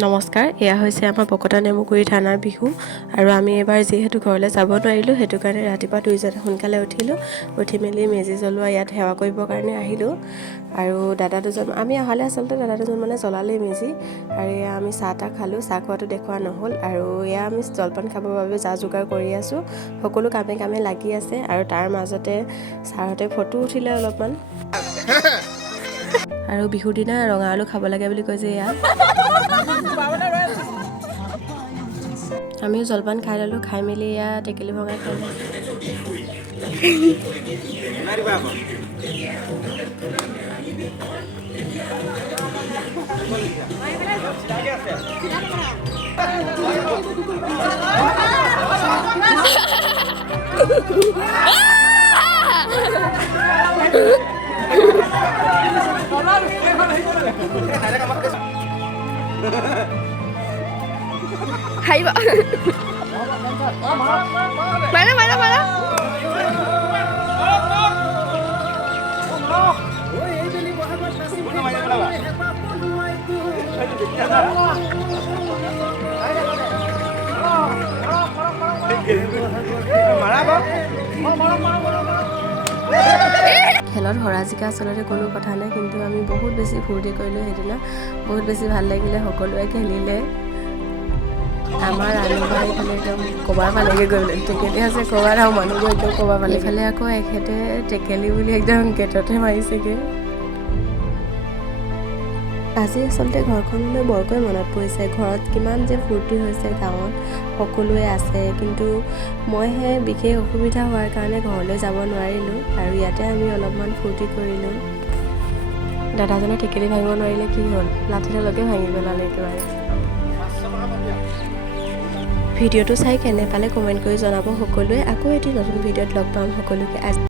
নমস্কাৰ, এয়া হৈছে আমাৰ বকতা নেমুগুৰি থানাৰ বিহু আৰু আমি এবাৰ যিহেতু ঘৰলৈ যাব নোৱাৰিলোঁ সেইটো কাৰণে ৰাতিপুৱা দুইজনে সোনকালে উঠি মেলি মেজি জ্বলোৱা ইয়াত সেৱা কৰিবৰ কাৰণে আহিলোঁ। আৰু দাদা দুজন আমি অহালে আচলতে দাদা দুজন মানে জ্বলালেই মেজি আৰু এয়া আমি চাহ তাহ খালোঁ। চাহ খোৱাটো দেখুওৱা নহ'ল আৰু এয়া আমি জলপান খাবৰ বাবে যা যোগাৰ কৰি আছোঁ। সকলো কামে কামে লাগি আছে আৰু তাৰ মাজতে ছাৰহঁতে ফটো উঠিলে অলপমান। আৰু বিহুৰ দিনা ৰঙা আলু খাব লাগে বুলি কৈছে এয়া। আমিও জলপান খাই ল'লোঁ, খাই মেলি এয়া টেকেলি ভঙাই খালোঁ। Hayo. Mana. খেলত হৰা জিকা আচলতে কোনো কথা নাই, কিন্তু আমি বহুত বেছি ফূৰ্তি কৰিলোঁ সেইদিনা। বহুত বেছি ভাল লাগিলে, সকলোৱে খেলিলে। আমাৰ আলুবা এইফালে একদম ক'বাৰ পালেগৈ গৈ পেলাই টেকেলি আছে ক'বাত আৰু মানুহবোৰ একদম ক'বাৰ পালে। এইফালে আকৌ এখেতে টেকেলি বুলি একদম গেটতে মাৰিছেগৈ। আজি আচলতে ঘৰখনলৈ বৰকৈ মনত পৰিছে। ঘৰত কিমান যে ফূৰ্তি হৈছে, গাঁৱত সকলোৱে আছে, কিন্তু মইহে বিশেষ অসুবিধা হোৱাৰ কাৰণে ঘৰলৈ যাব নোৱাৰিলোঁ আৰু ইয়াতে আমি অলপমান ফূৰ্তি কৰিলোঁ। দাদাজনে টেকেলি ভাঙিব নোৱাৰিলে, কি হ'ল, লাঠিডালকে ভাঙি পেলালে একেবাৰে। ভিডিঅ'টো চাই কেনে পালে কমেণ্ট কৰি জনাব সকলোৱে। আকৌ এটি নতুন ভিডিঅ'ত লগ পাম সকলোকে।